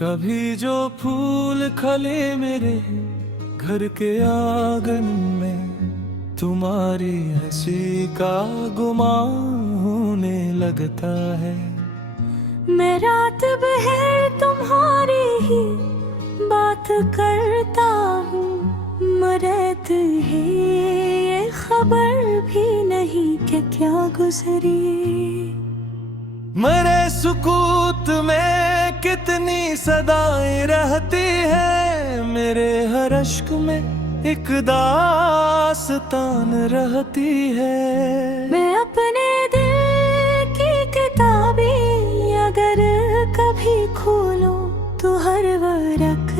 कभी जो फूल खले मेरे घर के आंगन में, तुम्हारी हंसी का गुमान होने लगता है। मैं रात भर तुम्हारी ही बात करता हूँ, मरत है ये खबर भी नहीं कि क्या गुजरी। मेरे सुकूत में कितनी सदाएं रहती है, मेरे हर अश्क में एक दास्तान रहती है। मैं अपने दिल की किताबें अगर कभी खोलूं तो हर वर्क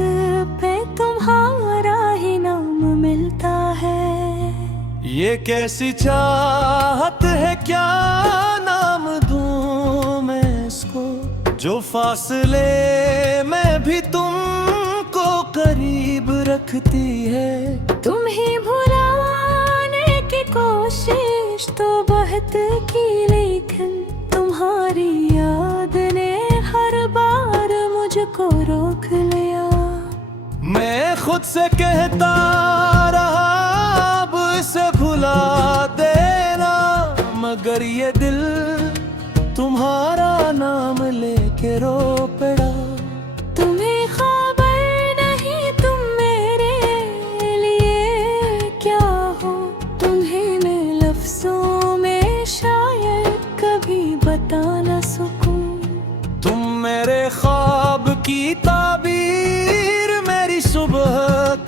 पे तुम्हारा ही नाम मिलता है। ये कैसी चाहत है, क्या नाम दूं मैं इसको, जो फासले में भी तुमको करीब रखती है। तुम ही भुलाने की कोशिश तो बहुत की, लेकिन तुम्हारी याद ने हर बार मुझको रोक लिया। मैं खुद से कहता रहा अब इसे भुला देना, मगर ये दिल तुम्हारा नाम लेके रो पड़ा। तुम्हें खबर नहीं तुम मेरे लिए क्या हो, तुम्हें मैं लफ्जों में शायद कभी बता न सकूं। तुम मेरे ख्वाब की ताबीर, मेरी सुबह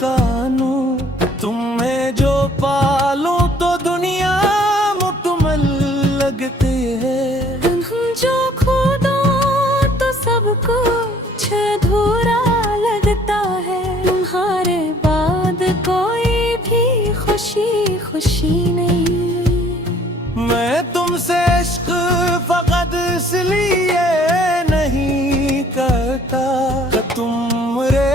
का नूर, तुम्हें जो पालो तो दुनिया मुकम्मल लगती है। जो खुदो तो सब कुछ अधूरा लगता है, तुम्हारे बाद कोई भी खुशी खुशी नहीं। मैं तुमसे इश्क फकत इसलिए नहीं करता कि तुम मेरे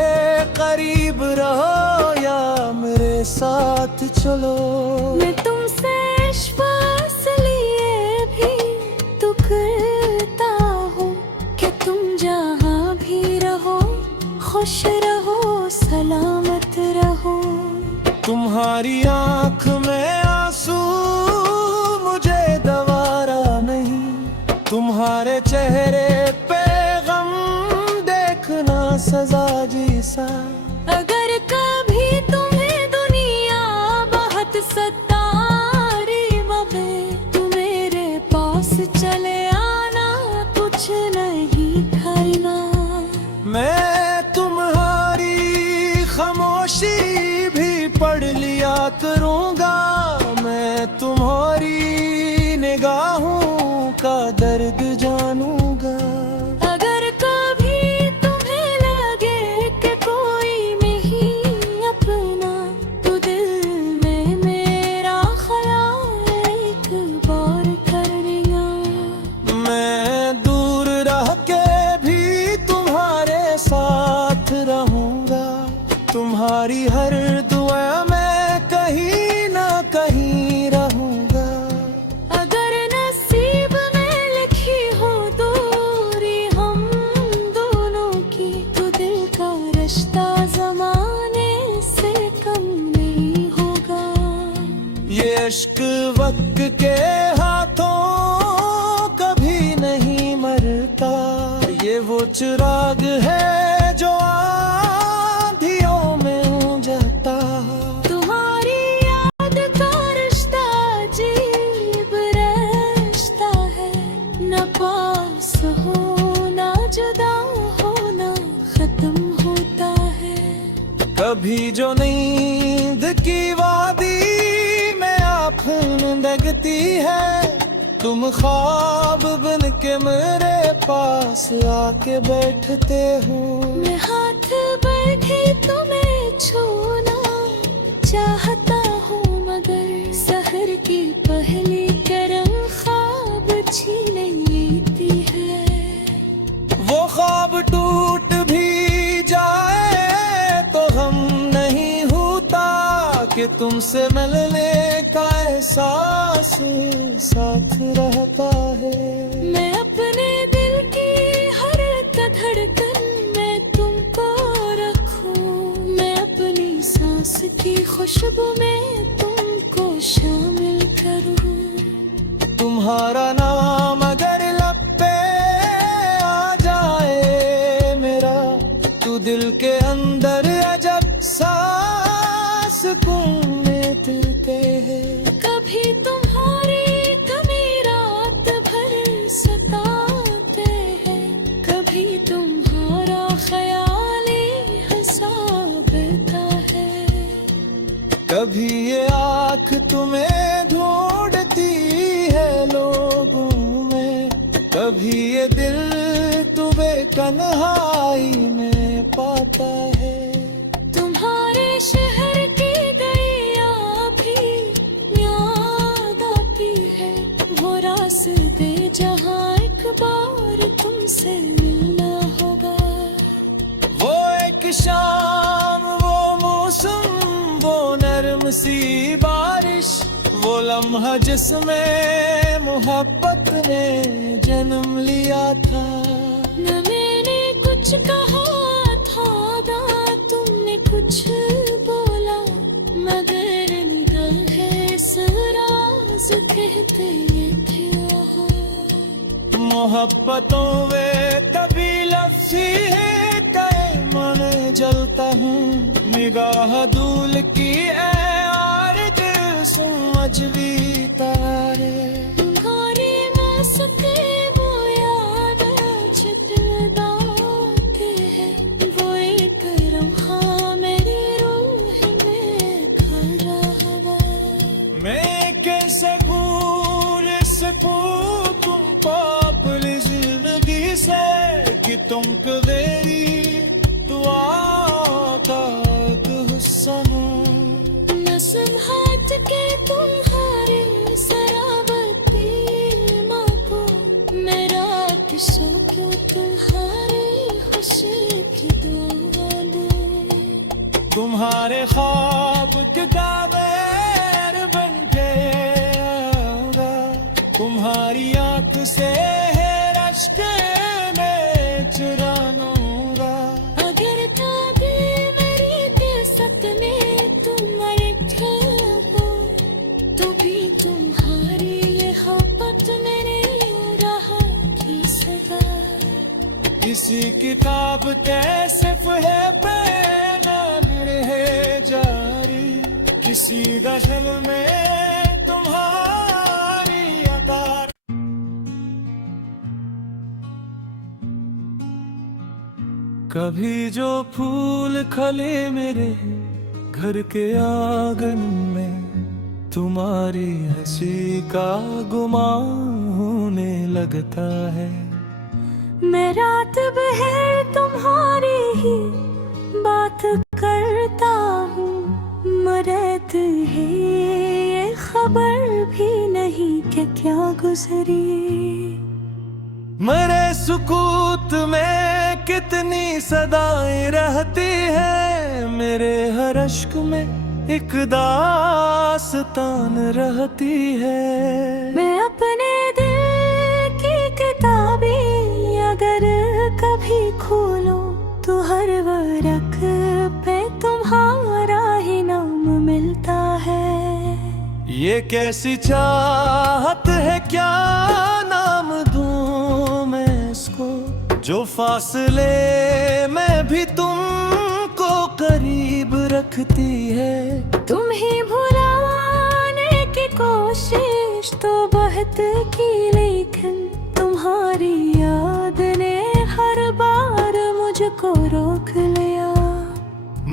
करीब रहो या मेरे साथ चलो। मैं तुमसे इश्क इसलिए भी तो करता हूँ कि तुम जहाँ भी रहो खुश रहो सलामत रहो। तुम्हारी आँख में आंसू मुझे दवारा नहीं, तुम्हारे चेहरे पे गम देखना सजा जैसा। अगर कभी तुम्हें दुनिया बहुत सतारी बबे, तो मेरे पास चले आना, कुछ नहीं खाना। मैं तुम्हारी खामोशी भी पढ़ लिया करूँगा, मैं तुम्हारी निगाहों का दर्द जानूंगा। अगर कभी तुम्हें लगे कि कोई नहीं अपना, तो दिल में मेरा ख्याल एक बार कर लिया। मैं दूर रह के भी तुम्हारे साथ रहूंगा, तुम्हारी हर दुआ में कहीं ना कहीं रहूंगा। अगर नसीब में लिखी हो दूरी हम दोनों की, तो दिल का रिश्ता जमाने से कम नहीं होगा। ये इश्क वक्त के हाथों कभी नहीं मरता, ये वो चिराग है जो आंधियों में जलता। तुम्हारी याद का रिश्ता अजीब रिश्ता है, न पास हो ना जुदा होना खत्म होता है। कभी जो नींद की वादी में आफन लगती है, तुम ख्वाब बन के मेरे पास आके बैठते हो। मैं हाथ बढ़े तुम्हें छूना चाहता हूँ, मगर सहर की पहली करम ख्वाब छीन लेती है। वो ख्वाब टूट भी जाए तो गम नहीं होता, कि तुमसे मिलने का एहसास साथ रहता है। मैं अपने दिल की हर धड़कन में तुम्हारा नाम अगर लब पे आ जाए मेरा, तो दिल के अंदर अजब सांस देते हैं। कभी तुम्हारी कमी रात भर सताते हैं, कभी तुम्हारा ख्याल ही हंसाता है। कभी ये आँख तुम्हें ढूंढती है लोगों में, कभी ये दिल तुम्हें कन्हाई में पाता है। तुम्हारे शहर की गैया भी याद आती है, वो रास्ते जहाँ एक बार तुमसे मिलना होगा। वो एक शाम, वो मौसम, वो नरम सी बारिश, वो लम्हा जिसमें मोहब्बत ने जन्म लिया था। न मैंने कुछ कहा था ना तुमने कुछ बोला, मगर निगाहें इस राज कहते थे ओहो। मोहब्बतों वे कभी लफ्ज़ी है कहे मन जलता हूँ, निगाह दूल की ए आरज़ समझ भी तारे। तुम्हारी मस्ती वो याद जतलाते हैं, वो एक लम्हा मेरी रूह में खड़ा हुआ। मैं कैसे भूल सकूं तुमको अपनी जिंदगी से, कि तुम मेरी दुआ का एक हिस्सा हो। न संभाट के तुम्हारे शराबती माँ को, मैं रात सो के तुम्हारी खुशी की दुआ दूं। तुम्हारे ख्वाब के गावेर बन के आऊंगा, तुम्हारी आंख से रश्क में चुराऊंगा। अगर ताबीर मेरी के सपने तुम बैठे हो, तो भी तुम्हारी ये मोहब्बत मेरे राह की सदा। किसी किताब के सिर्फ है पैनाम रहे जारी, किसी गज़ल में तुम्हारी अदा। कभी जो फूल खले मेरे घर के आंगन में, तुम्हारी हंसी का गुमान होने लगता है। मैं रात भर तुम्हारी ही बात करता हूँ, मरत है ये खबर भी नहीं कि क्या गुजरी। मेरे सुकूत में कितनी सदाएं रहती है, मेरे हर अश्क में एक दास्तान रहती है। मैं अपने दिल की किताबें अगर कभी खोलूं, तो हर वर्क पे तुम्हारा ही नाम मिलता है। ये कैसी चाहत है, क्या नाम दूं मैं इसको, जो फासले में भी तुमको करीब रखती है। तुम ही भुलाने की कोशिश तो बहुत की, लेकिन तुम्हारी याद ने हर बार मुझको रोक लिया।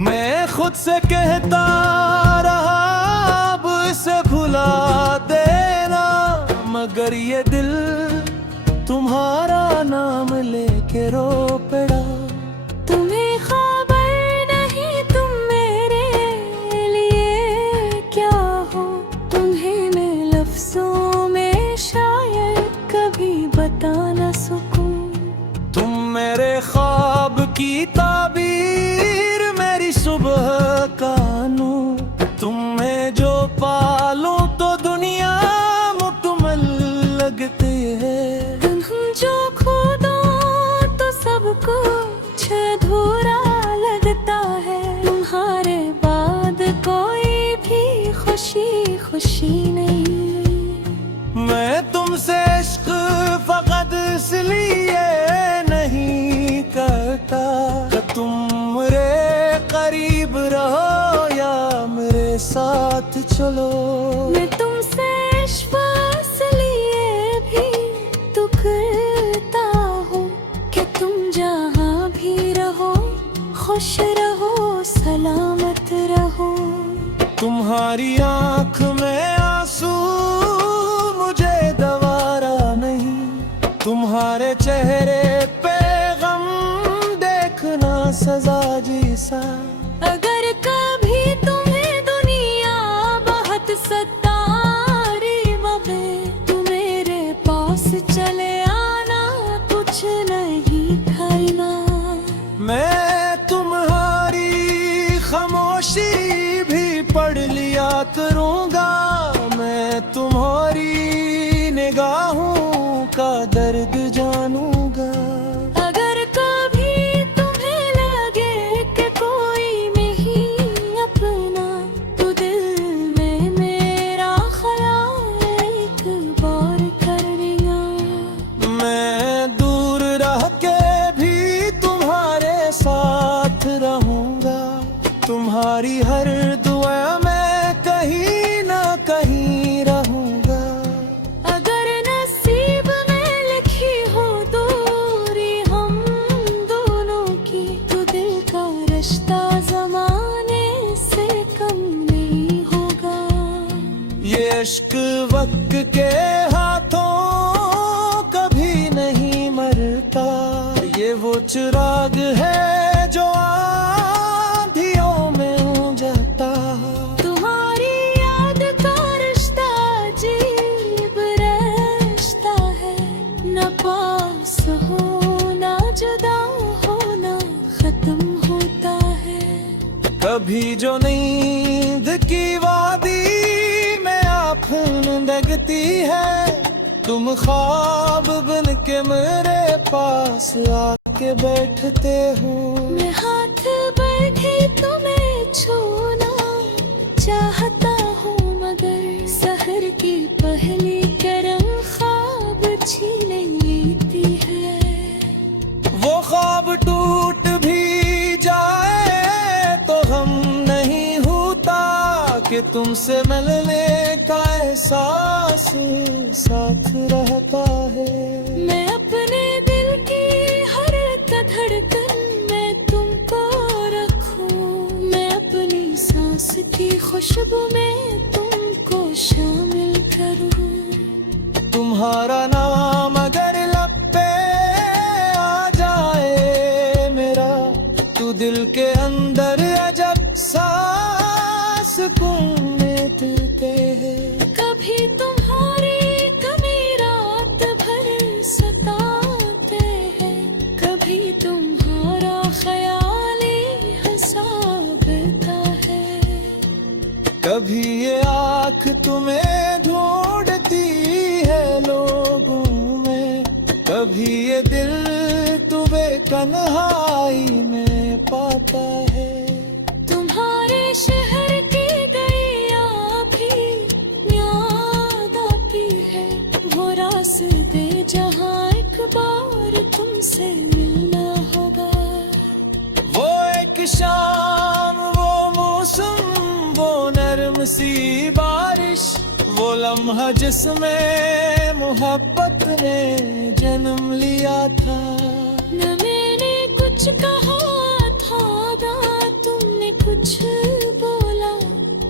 मैं खुद से कहता रहा अब इसे भुला देना, मगर ये दिल तुम्हारा नाम लेके रो पड़ा। तुम्हें खबर नहीं तुम मेरे लिए क्या हो, तुम्हें मैं लफ्जों में शायद कभी बता न सकूं। तुम मेरे ख्वाब की ताबीर, मेरी सुबह का नूर, तुम्हें जो पालो तो दुनिया मुकम्मल लगती है। तुम जो खो दो तो सब कुछ अधूरा लगता है, तुम्हारे बाद कोई भी खुशी खुशी नहीं। मैं तुमसे इश्क फकत इसलिए नहीं करता कि तुम मेरे करीब रहो या मेरे साथ चलो। मैं तुमसे विश्वास लिए भी तो करता हूँ कि तुम जहाँ भी रहो खुश रहो सलामत रहो। तुम्हारी आँख में आंसू मुझे दवारा नहीं, तुम्हारे चेहरे पे गम देखना सजा जैसा। अगर कभी तुम्हें दुनिया बहुत सतारी बबे तू मेरे पास चले आना कुछ नहीं खाना। मैं तुम्हारी खामोशी भी पढ़ लिया करूँगा, मैं तुम्हारी निगाहों का दर्द जानूंगा। अगर कभी तुम्हें लगे कि कोई नहीं अपना तो दिल में मेरा ख्याल एक बार कर लिया। मैं दूर रह के भी तुम्हारे साथ रहूंगा, तुम्हारी हर दुआ में कहीं ना कहीं रहूंगा। अगर नसीब में लिखी हो दूरी हम दोनों की तो दिल का रिश्ता जमाने से कम नहीं होगा। ये इश्क वक्त के हाथों कभी नहीं मरता, ये वो चिराग है जो आंधियों में जाता। तुम्हारी याद का रिश्ता अजीब रिश्ता है, न पास होना जुदा होना खत्म होता है। कभी जो नींद की वादी में आफन लगती है, तुम ख्वाब बन के मेरे पास आके बैठते हो। मैं हाथ बढ़े तुम्हें छूना चाहता हूँ मगर सहर की पहली करम ख्वाब छीन लेती है। वो ख्वाब टूट भी जाए तो हम नहीं होता कि तुमसे मिलने का एहसास साथ रहता है। मैं अपने दिल की हर धड़कन में तुमको रखूं, मैं अपनी सांस की खुशबू में तुमको शामिल करूं। तुम्हारा नाम अगर लब पे आ जाए मेरा, तू दिल के अंदर अजब सांस सुकून देते हैं। कभी तुम्हारी कमी रात भर सताते हैं, कभी तुम्हारा ख्याल ही हंसाता है। कभी ये आँख तुम्हें ढूंढती है लोगों में, कभी ये दिल तुम्हें कन्हाई में पाता है। तुम्हारे शहर की गैया भी याद आती है, वो रास्ते जहाँ एक बार तुमसे मिलना होगा। वो एक शाम, वो मौसम, वो नरम सी बारिश, वो लम्हा जिसमें मोहब्बत ने जन्म लिया था। न मैंने कुछ कहा था ना तुमने कुछ बोला,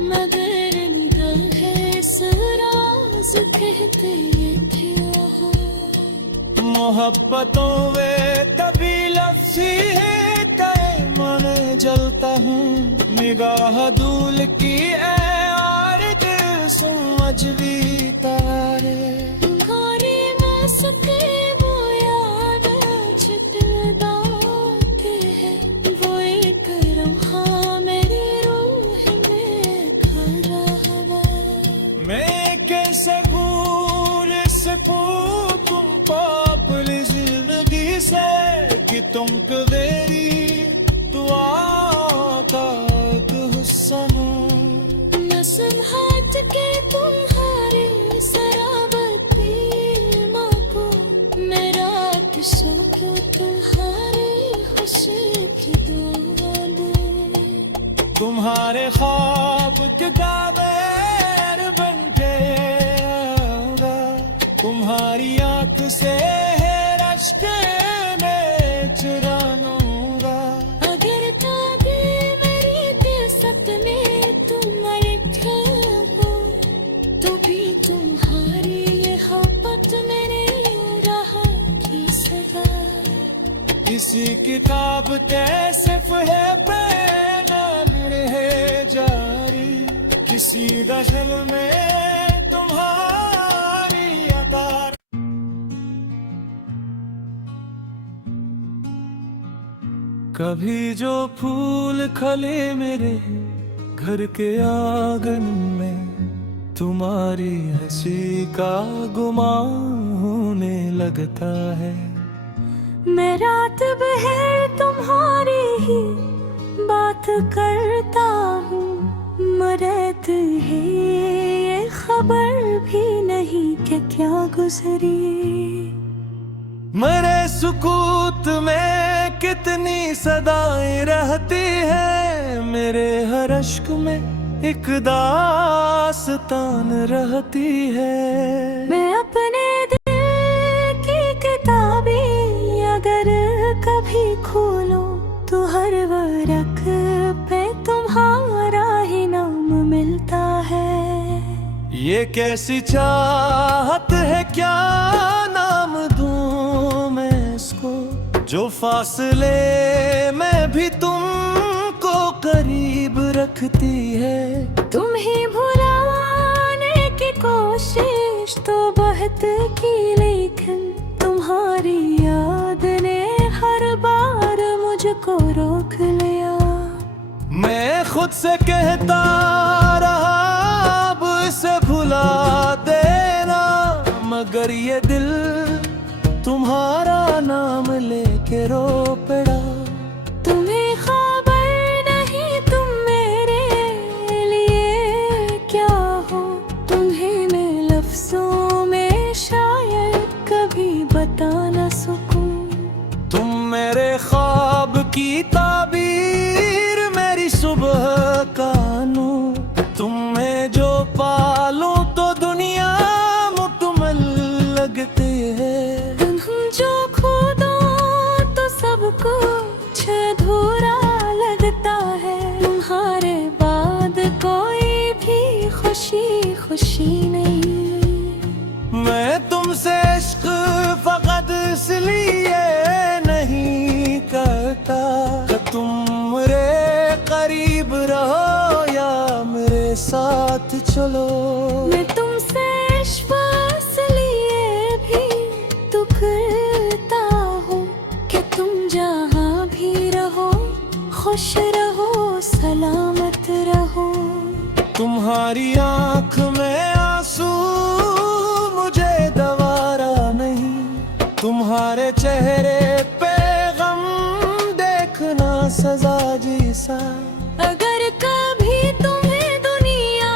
मगर निगाहें इस राज कहते थे ओहो। मोहब्बतों वे तभी लफ्ज़ी है तय मन जलता हूँ, निगाह दूल की ऐ यार दिल समझ भी तारे। तुम्हारी मस्ती वो याद छटपटाते हैं, वो एक लम्हा मेरी रूह में खड़ा हुआ। मैं कैसे भूल सकूं पापली जिंदगी से कि तुम कवेरी दुआ का एक हिस्सा हो। न संभाल के तुम्हारी शराबती तुम्हारे ख्वाब के दावेर बन के आऊंगा, तुम्हारी आंख से रश्क में चुरा लूंगा। अगर ताबीर मेरी किस्मत में तुम अटके हो, तो भी तुम्हारी ये मोहब्बत मेरे राह की सजा। किसी किताब के सिर्फ है पैगाम रहे जारी, किसी गज़ल में तुम्हारी अता। कभी जो फूल खले मेरे घर के आंगन में, तुम्हारी हंसी का गुमान होने लगता है। मैं रात भर तुम्हारी ही बात करता हूँ, मरत है ये खबर भी नहीं कि क्या गुजरी। मेरे सुकूत में कितनी सदाएं रहती है, मेरे हर अश्क में एक दास्तान रहती है। मैं अपने दिल की किताबें अगर कभी खोलूं, तो हर वर्क पे तुम्हारा ही नाम मिलता है। ये कैसी चाहत है, क्या नाम दूं मैं इसको, जो फासले में भी तुमको करीब रखती है। तुम ही भुलाने की कोशिश तो बहुत की, लेकिन तुम्हारी याद ने हर बार मुझको रोक लिया। मैं खुद से कहता रहा अब इसे भुला देना, मगर ये दिल तुम्हारा नाम लेके रो पड़ा। तुम्हें खबर नहीं तुम मेरे लिए क्या हो, तुम्हें मैं लफ्जों में शायद कभी बता न सकूं। तुम मेरे ख्वाब की ताबीर, मेरी सुबह का नूर, तुम्हें जो पालूं तो दुनिया मुकम्मल लगती है। तुम जो खो दो तो सब कुछ अधूरा लगता है, तुम्हारे बाद कोई भी खुशी खुशी नहीं। मैं तुमसे इश्क फकत इसलिए नहीं करता कि तुम मेरे करीब रहो या मेरे साथ चलो। मैं तुमसे इश्क इसलिए भी तो करता हूँ कि तुम जहाँ भी रहो, खुश रहो, सलामत रहो। तुम्हारी आंख में आंसू मुझे दवारा नहीं, तुम्हारे चेहरे पे गम देखना सजा जैसा। अगर कभी तुम्हें दुनिया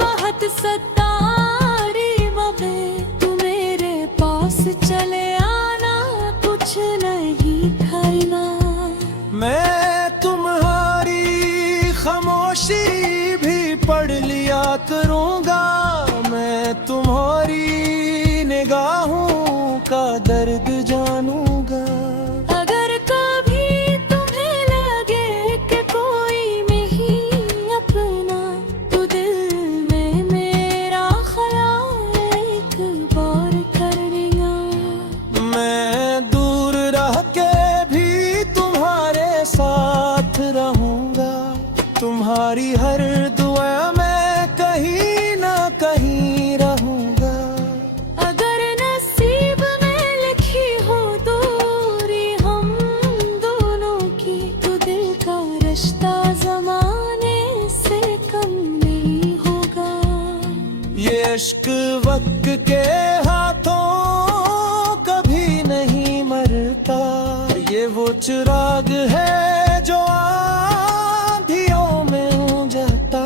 बहुत सतारी बबे, तू मेरे पास चले आना, कुछ नहीं खाना। मैं तुम्हारी खामोशी भी पढ़ लिया करूँगा, मैं तुम्हारी निगाहों का दर्द जानूंगा। अगर कभी तुम्हें लगे कि कोई नहीं अपना, तो दिल में मेरा ख्याल एक बार कर लिया। मैं दूर रह के भी तुम्हारे साथ रहूंगा, तुम्हारी हर दुआ में कहीं ना कहीं रहूंगा। अगर नसीब में लिखी हो दूरी हम दोनों की, तो दिल का रिश्ता जमाने से कम नहीं होगा। ये इश्क वक्त के हाथों कभी नहीं मरता, ये वो चिराग है जो आंधियों में जलता।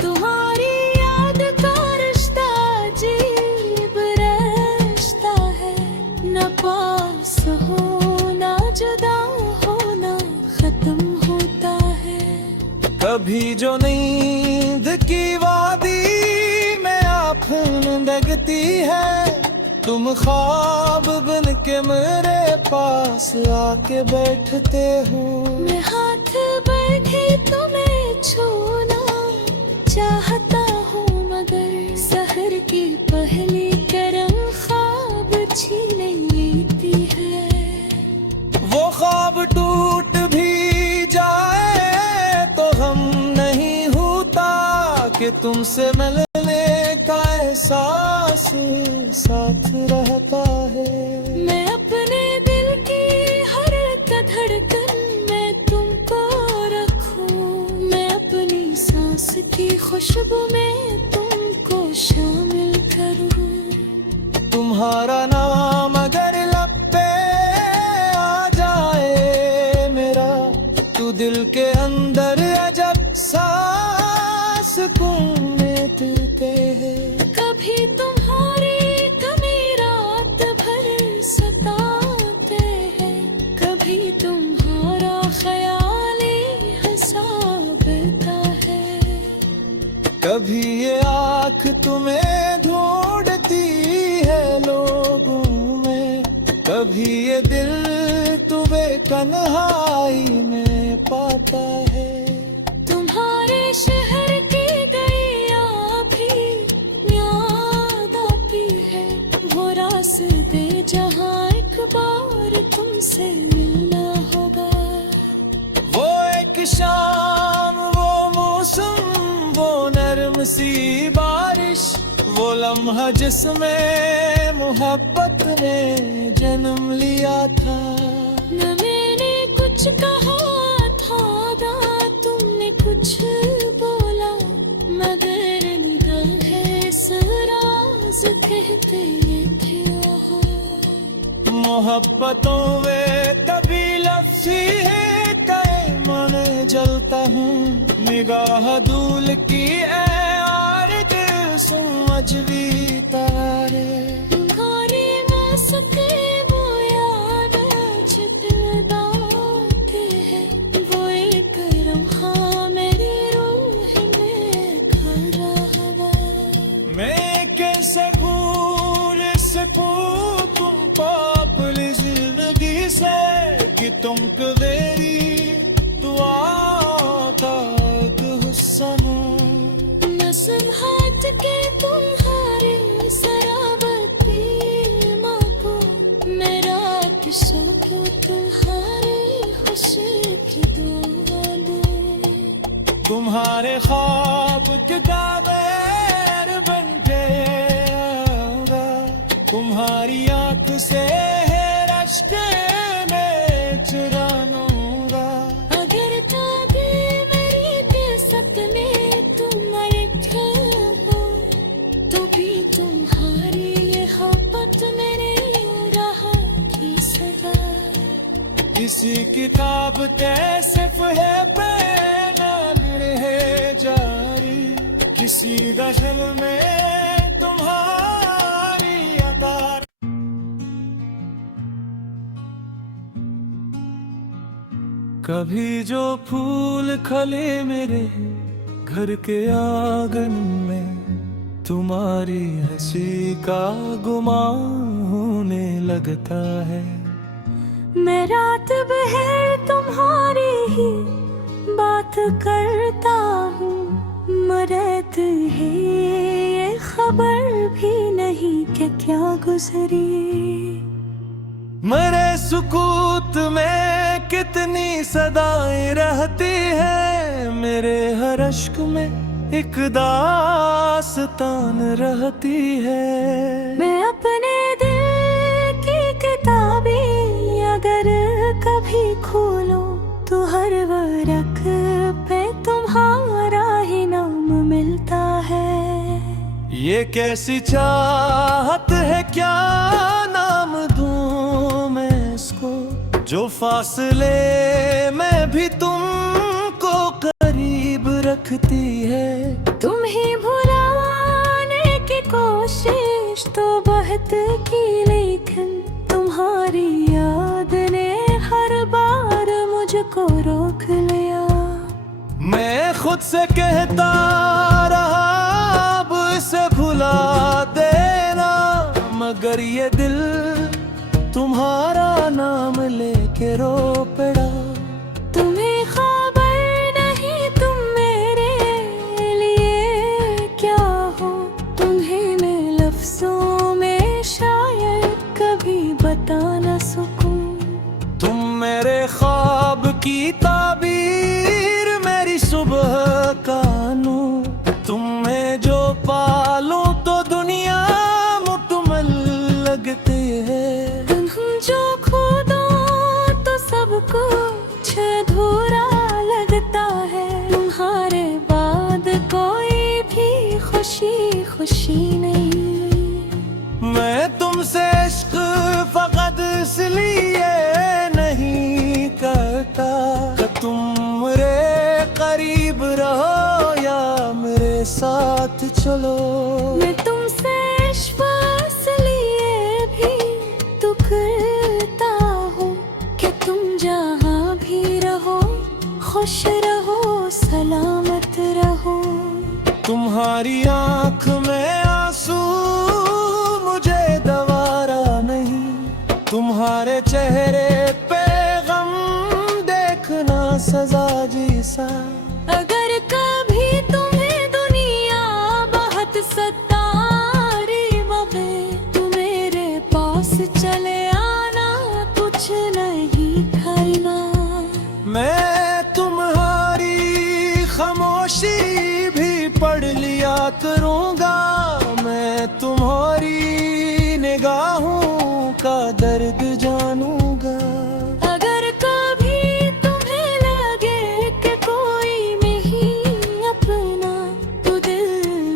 तुम्हारी याद का रिश्ता अजीब रिश्ता है, न पास हो ना जुदा होना खत्म होता है। कभी कभी जो नींद की वादी में आँखें लगती है, तुम ख्वाब बन के मेरे पास आके बैठते हो। मैं हाथ बढ़े तुम्हें छूना चाहता हूँ, मगर सहर की पहली करम ख्वाब छीन लेती है। वो ख्वाब टूट भी जाए तो हम नहीं होता कि तुमसे मिलने का एहसास साथ रहता है। मैं अपने दिल की हर एक धड़कन में तुमको रखूं, मैं अपनी सांस की खुशबू में तुमको शामिल करूं। तुम्हारा नाम अगर लब पे आ जाए मेरा, तू दिल के अंदर अजब सांस सुकून देते हैं। कभी तुम्हारी कमी रात भर सताते हैं, कभी तुम्हारा ख्याल ही हंसाता है। कभी ये आँख तुम्हें ढूंढती है लोगों में, कभी ये दिल तुम्हें कन्हाई में पाता है। तुम्हारे शहर की गैया भी याद आती है, वो रास्ते जहाँ एक बार तुमसे मिलना होगा। वो एक शाम, वो मौसम, वो नरम सी बारिश, वो लम्हा जिसमें मोहब्बत ने जन्म लिया था। न मैंने कुछ कहा था ना तुमने कुछ बोला, मगर निगाहें सराज कहते थे ओहो। मोहब्बतों वे तभी लफ्ज़ी है तय मन जलता हूँ, निगाह दूल की आरज़ समझ भी तारे। तुम्हारी मस्ती वो याद चितलाते हैं, वो एक लम्हा मेरी रूह में खड़ा हुआ। मैं कैसे भूल सकूं तुमको अपनी जिंदगी से, कि तुम मेरी दुआ का एक हिस्सा हो। न संभाट के तुम्हारी शराबती माँ को, मैं रात सो के तुम्हारी खुशी की दुआ दूं। तुम्हारे ख्वाब के दावेर बन के आऊंगा, तुम्हारी आँख से रश्के में चुराऊंगा। अगर कभी मेरी किस्मत में तुम लिखे हो, तो भी तुम्हारी ये मोहब्बत मेरे राह की सदा। किसी किताब के सिर्फ है पैनान रहे जारी, किसी गज़ल में तुम्हारी अदा। कभी जो फूल खले मेरे घर के आंगन में, तुम्हारी हंसी का गुमान होने लगता है। मैं रात भर तुम्हारी ही बात करता हूँ, मरत है ये खबर भी नहीं कि क्या गुजरी। मेरे सुकूत में कितनी सदाएं रहती है, मेरे हर अश्क में एक दास्तान रहती है। मैं अपने दिल की किताबें अगर कभी खोलो, तो हर वर्क पे तुम्हारा ही नाम मिलता है। ये कैसी चाहत है, क्या नाम दूं मैं इसको, जो फासले में भी तुमको करीब रखती है। तुम ही भुलाने की कोशिश तो बहुत की, लेकिन तुम्हारी याद ने हर बार मुझको रोक लिया। मैं खुद से कहता रहा अब इसे भुला देना, मगर ये दिल तुम्हारा नाम लेके रो पड़ा। तुम्हें खबर नहीं तुम मेरे लिए क्या हो, तुम्हें मैं लफ्जों में शायद कभी बता न सकूं। तुम मेरे ख्वाब की ताबीर, मेरी सुबह का नूर, तुम्हें जो पालो तो दुनिया मुकम्मल लगती है। तुम जो खो दो तो सब कुछ अधूरा लगता है, तुम्हारे बाद कोई भी खुशी खुशी नहीं। मैं तुमसे इश्क फकत इसलिए नहीं करता कि तुम मेरे करीब रहो या मेरे साथ चलो। मैं तुमसे इश्क इसलिए भी तो करता हूँ कि तुम जहाँ भी रहो खुश रहो सलामत रहो। तुम्हारी आँख में आंसू मुझे दवारा नहीं, तुम्हारे चेहरे पे गम देखना सजा जैसा। अगर कभी तुम्हें दुनिया बहुत सतारी बबे, तो मेरे पास चले आना, कुछ नहीं खाना। मैं तुम्हारी खामोशी भी पढ़ लिया करूँगा, मैं तुम्हारी निगाहों का दर्द जानूंगा। अगर कभी तुम्हें लगे कि कोई नहीं अपना, तो दिल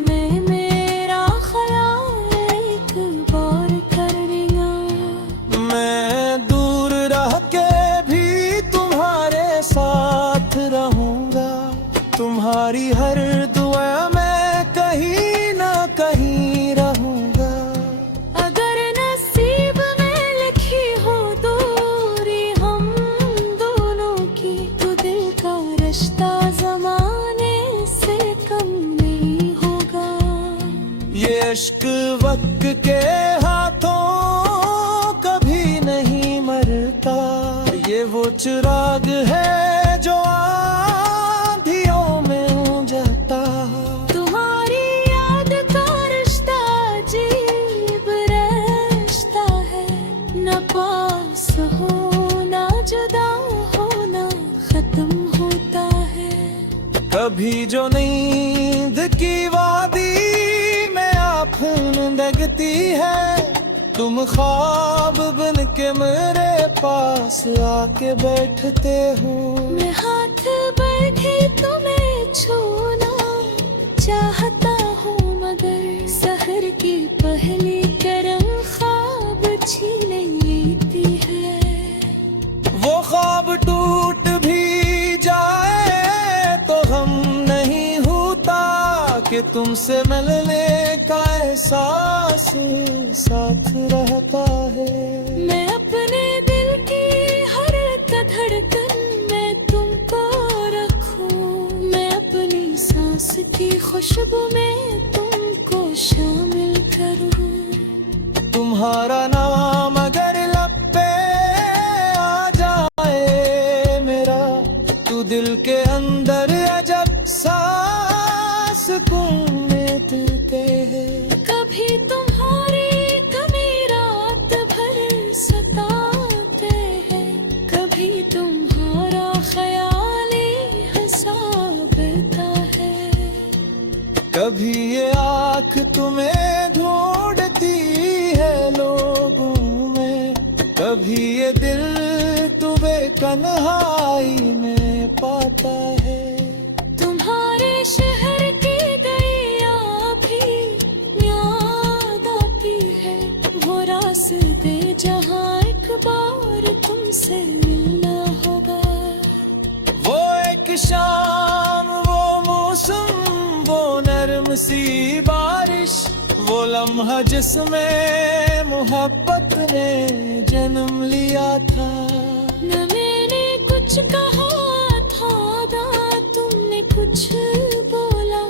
में मेरा ख्याल एक बार कर लिया। मैं दूर रह के भी तुम्हारे साथ रहूंगा, तुम्हारी हर दुआ में कहीं ना कहीं रहूंगा। अगर नसीब में लिखी हो दूरी हम दोनों की, तो दिल का रिश्ता जमाने से कम नहीं होगा। ये इश्क वक्त के हाथों कभी नहीं मरता, ये वो चिराग है जो आंधियों में जाता। तुम्हारी याद का रिश्ता अजीब रिश्ता है, न पास हो ना जुदा होना खत्म होता है। कभी जो नींद की वादी में आफन लगती है, तुम ख्वाब बन के मेरे पास आके बैठते हो। मैं हाथ बढ़ के तुम्हें छूना चाहता हूँ, मगर सहर की पहली करम ख्वाब छीन लेती है। वो ख्वाब टूट भी जाए तो हम नहीं होता कि तुमसे मिलने का एहसास साथ रहता है। मैं अपने दिल की हर एक धड़कन में तुमको रखूं, मैं अपनी सांस की खुशबू में तुमको शामिल करूं। तुम्हारा नाम अगर लब पे आ जाए मेरा, तू दिल के अंदर अजब सांस में तुते है। कभी तुम्हारी कमी रात भर सताते हैं, कभी तुम्हारा ख्याल ही हंसाता है। कभी ये आँख तुम्हें ढूंढती है लोगों में, कभी ये दिल तुम्हें कन्हाई में पाता है। तुम्हारे शहर की गलियां भी याद आती है, वो रास्ते जहाँ एक बार तुमसे मिलना होगा। वो एक शाम, वो मौसम, वो नरम सी बारिश, वो लम्हा जिसमें मोहब्बत ने जन्म लिया था। न मैंने कुछ कहा था, ना तुमने कुछ बोला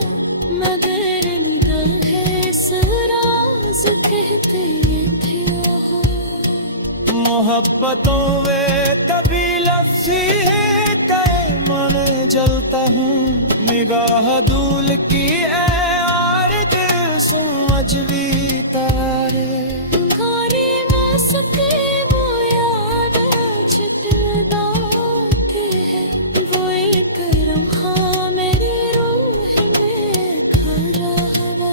मगर निगाहें सराज कहते थे ओहो। मोहब्बतों वे तभी लफ्ज़ी है तय मन जलता हूँ निगाह दूल की ए यार दिल समझ भी तारे। तुम्हारी मस्ती वो याद आज दिल आती है वो एक लम्हा मेरी रूह में खड़ा हुआ।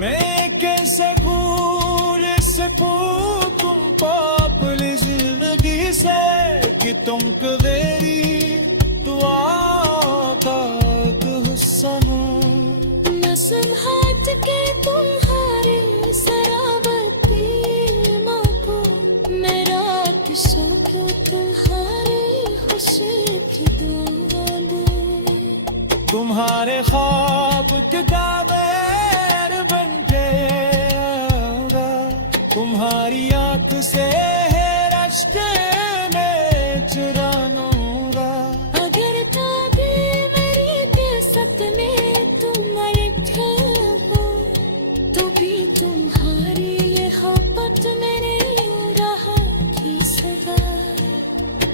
मैं कैसे भूल सकूं तुमको अपनी जिंदगी से कि तुम कवेरी दुआ का एक हिस्सा हो। न संभाट के तुम्हारी शराबती माँ को मैं रात सो के तुम्हारी खुशी की दुआ दूं। तुम्हारे ख्वाब के गावेर बन के आऊंगा तुम्हारी आंख से रास्ते में चुराऊंगा। अगर कभी मेरी किस्मत में तुम अटके हो तो भी तुम्हारी ये मोहब्बत मेरे राह की सगा।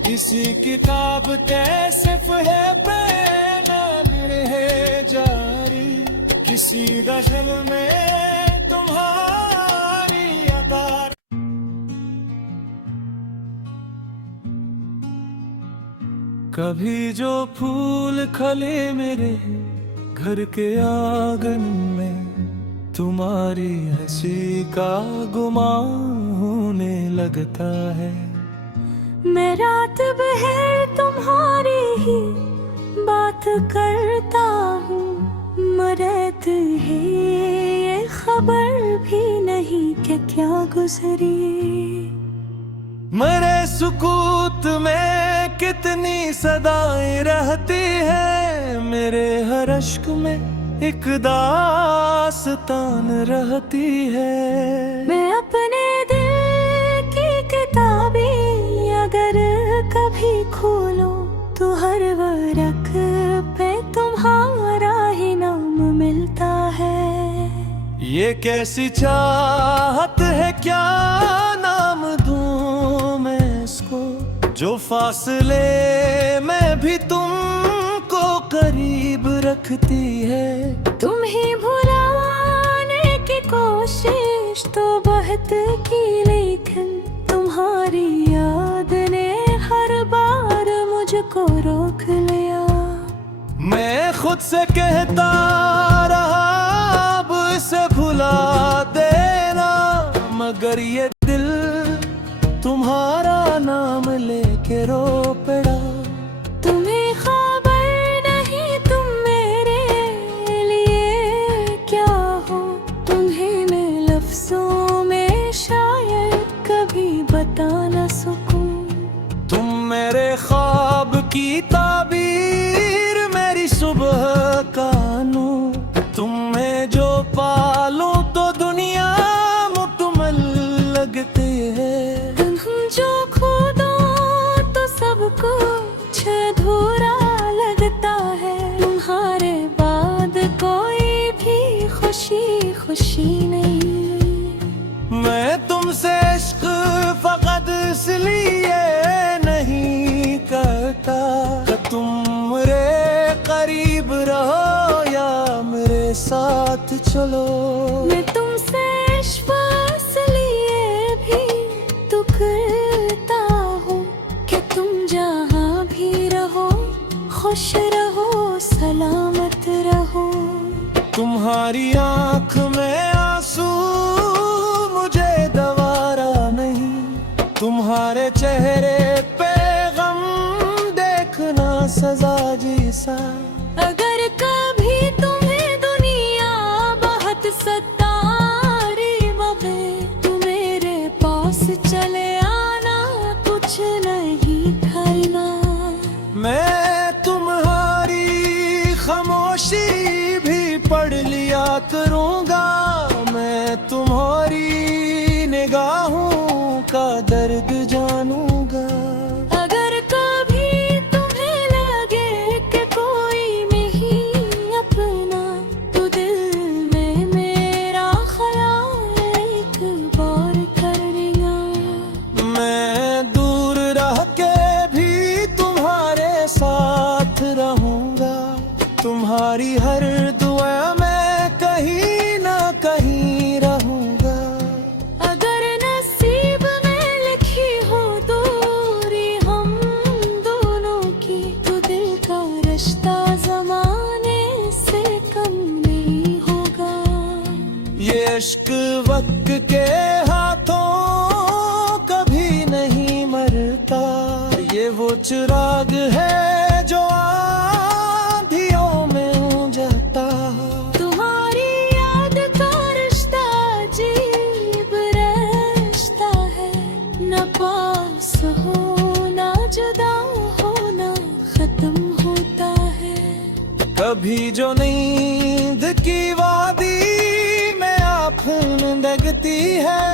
किसी किताब ते सिर्फ है बेनाम रहे जारी किसी गज़ल में तुम्हारी अदा। कभी जो फूल खले मेरे घर के आंगन में तुम्हारी हंसी का गुमान होने लगता है। मैं रात भर तुम्हारी ही बात करता हूँ मरत है ये खबर भी नहीं कि क्या गुजरी। मेरे सुकूत में कितनी सदाएं रहती है मेरे हर अश्क में एक दास्तान रहती है। मैं अपने दिल की किताबें अगर कभी खोलो तो हर वर्क पे तुम्हारा ही नाम मिलता है। ये कैसी चाहत है क्या नाम दूं मैं इसको जो फासले में भी तुमको करीब रखती है। तुम्हें भुलाने की कोशिश तो बहुत की लेकिन तुम्हारी याद ने हर बार मुझको रोक लिया। मैं खुद से कहता रहा अब इसे भुला देना मगर ये दिल तुम्हारा नाम लेके रो पड़ा। तुम्हें खबर नहीं तुम मेरे लिए क्या हो तुम्हें मैं लफ्जों में शायद कभी बता न सकूं। तुम मेरे ख्वाब की ताबीर मेरी सुबह का नूर तुम्हें जो पालो तो दुनिया मुकम्मल लगती है। तुम जो खो दो तो सब कुछ अधूरा लगता है। तुम्हारे बाद कोई भी खुशी खुशी नहीं। मैं तुमसे इश्क फकत इसलिए नहीं करता कि तुम मेरे करीब रहो या मेरे साथ चलो। मैं तुमसे इश्क इसलिए भी तो करता हूँ कि तुम जहाँ भी रहो खुश रहो सलामत रहो। तुम्हारी आंख में आंसू मुझे दवारा नहीं तुम्हारे चेहरे पे गम देखना सजा जैसा। अगर कभी तुम्हें दुनिया बहुत सतारी मगर तुम मेरे पास चले आना कुछ नहीं खाना। मैं तुम्हारी खामोशी भी पढ़ लिया करूँगा मैं तुम्हारी निगाहों का दर्द जानूंगा। अगर कभी तुम्हें लगे कि कोई चिराग है जो आंधियों में जलता। तुम्हारी याद का रिश्ता अजीब रिश्ता है, न पास हो ना जुदा होना खत्म होता है। कभी जो नींद की वादी में आँखें लगती है,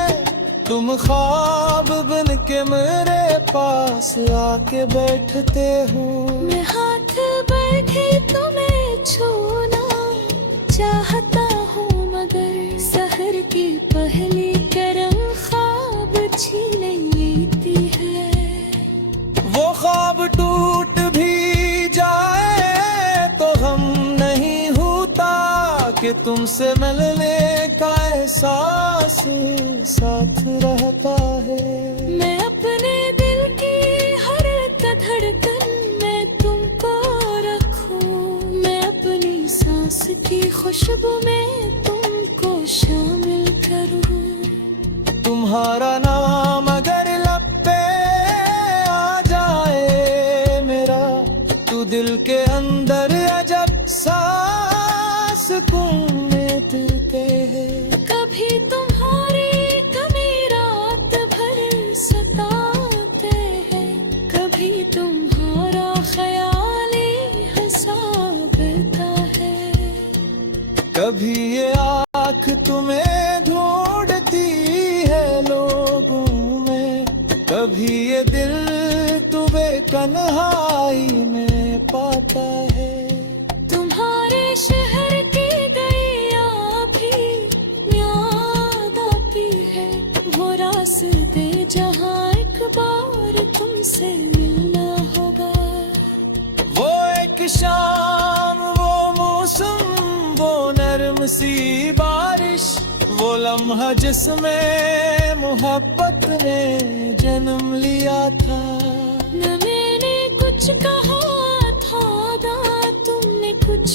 तुम ख्वाब बन के मेरे पास आके बैठते हो। मैं हाथ बढ़ के तुम्हें छूना चाहता हूँ, मगर सहर की पहली करम ख्वाब छीन लेती है। वो ख्वाब टूट भी जाए तो हम नहीं होता कि तुमसे मिलने का एहसास साथ रहता है। मैं अपने दिल की हर धड़कन में तुमको रखूं, मैं अपनी सांस की खुशबू में तुमको शामिल करूं। तुम्हारा नाम अगर लब पे आ जाए मेरा, तू दिल के अंदर अजब सांस सुकून देते हैं। कभी तुम्हारी कमी रात भर सताते हैं, कभी तुम्हारा ख्याल ही हंसाता है। कभी ये आँख तुम्हें ढूंढती है लोगों में, कभी ये दिल तुम्हें कन्हाई में पाता है। तुम्हारे शहर की गैया भी याद आती है, वो रास्ते जहाँ एक बार तुमसे मिलना होगा। वो एक शाम, वो मौसम, वो नरम सी बारिश, वो लम्हा जिसमें मोहब्बत ने जन्म लिया था। न मैंने कुछ कहा था ना तुमने कुछ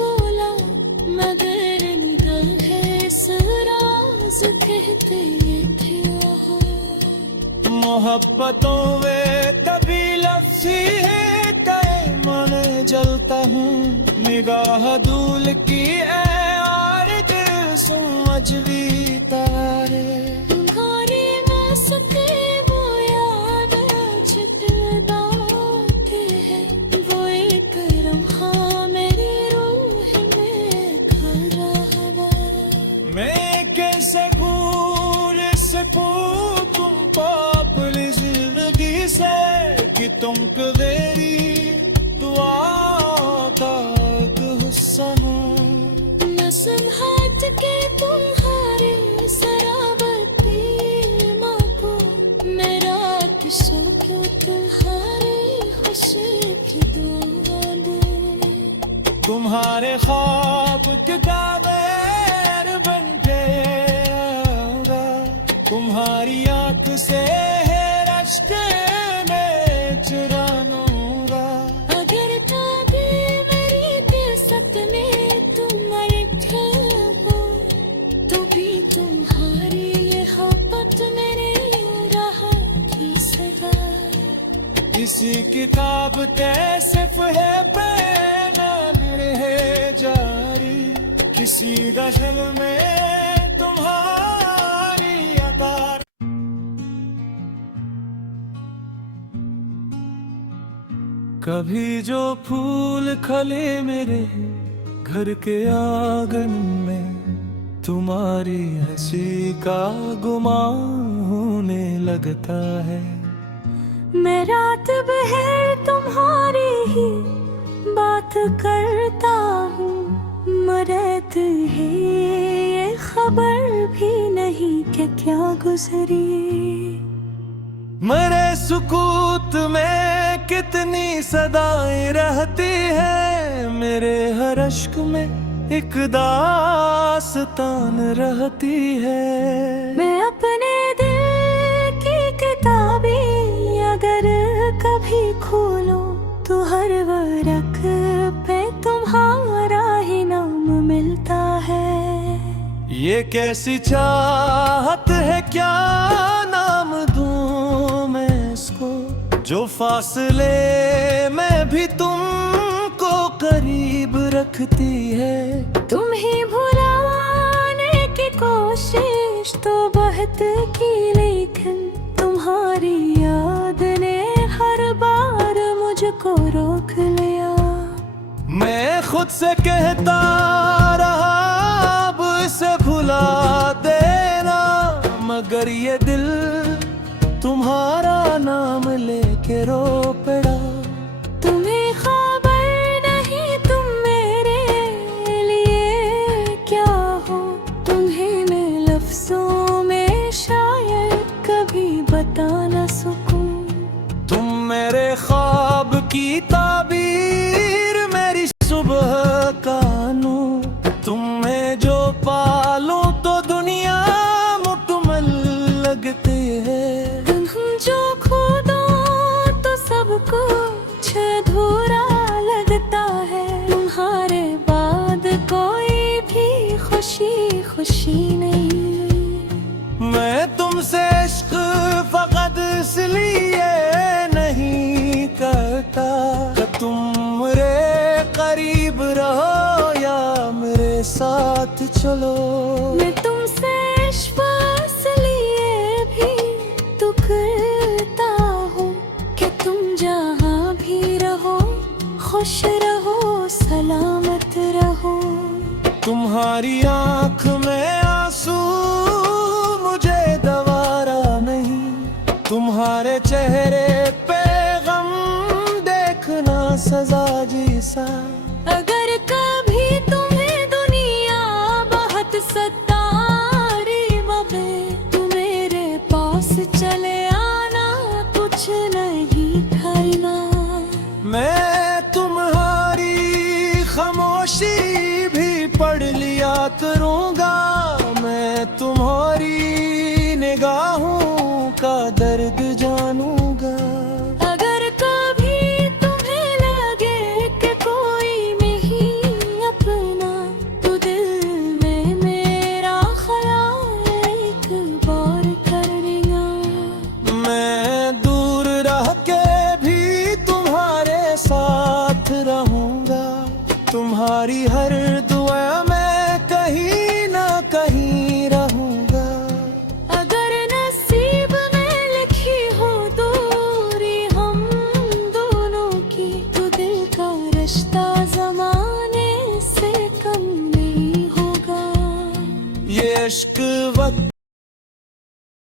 बोला, मगर निगाहें इस राज कहते थे ओहो। मोहब्बतों वे कभी लफ्ज़ी है कहे मन जलता हूँ, निगाह दूल की ऐ आरज़ समझ भी तारे। तुम्हारी मस्ती वो याद छटपटाते हैं, वो एक लम्हा मेरी रूह में खड़ा हुआ। मैं कैसे भूल सकूं तुमको अपनी जिंदगी से, कि तुम मेरी दुआ का एक हिस्सा हो। न संभाल के तुम्हारी शराबती माँ को, मैं रात सो के तुम्हारी खुशी की दुआ लूं। तुम्हारे ख्वाब के काबेर बन गया, तुम्हारी आँख से है रश्क में चुरानूंगा। अगर कभी मेरी किस्मत में तुम बैठे हो, तो भी तुम्हारी ये मोहब्बत मेरे राह की सगा। किसी किताब के सिर्फ है पैगाम है जारी, किसी गज़ल में तुम्हारी अता। कभी जो फूल खले मेरे घर के आंगन में, तुम्हारी हंसी का गुमान होने लगता है। मैं रात भर तुम्हारी ही बात करता हूँ, मरत है ये खबर भी नहीं कि क्या गुजरी। मरे सुकूत में कितनी सदाएं रहती है, मेरे हर अश्क में एक दास्तान रहती है। मैं अपने दिल की किताबें अगर कभी खोलूं, तो हर वर्क पे तुम्हारा ही नाम मिलता है। ये कैसी चाहत है, क्या नाम दूं मैं इसको, जो फासले में भी तुमको करीब रखती है। तुम्हें भुलाने की कोशिश तो बहुत की, लेकिन तुम्हारी याद ने हर बार मुझको रोक लिया। मैं खुद से कहता रहा अब इसे भुला देना, मगर ये दिल तुम्हारा नाम लेके रो पड़ा। तुम्हें खबर नहीं तुम मेरे लिए क्या हो, तुम्हें मैं लफ्जों में शायद कभी बता न सकूं। तुम मेरे ख्वाब की ताबीर, मेरी सुबह का नूर। तुम्हें जो पालूं तो दुनिया मुकम्मल लगती है। तुम जो खो दो तो सब कुछ अधूरा लगता है। तुम्हारे बाद कोई भी खुशी खुशी नहीं। मैं तुमसे इश्क फकत इसलिए नहीं करता कि तुम मेरे करीब रहो या मेरे साथ चलो। मैं तुमसे इश्क इसलिए भी तो करता हूँ कि तुम जहाँ भी रहो खुश रहो सलामत रहो। तुम्हारी आँख में आंसू मुझे दवारा नहीं, तुम्हारे चेहरे पे गम देखना सजा जैसा। अगर कभी तुम्हें दुनिया बहुत सतारी बबे, तू मेरे पास चले आना, कुछ नहीं खाना। मैं तुम्हारी खामोशी भी पढ़ लिया करूँगा, मैं तुम्हारी निगाहों का दर्द जान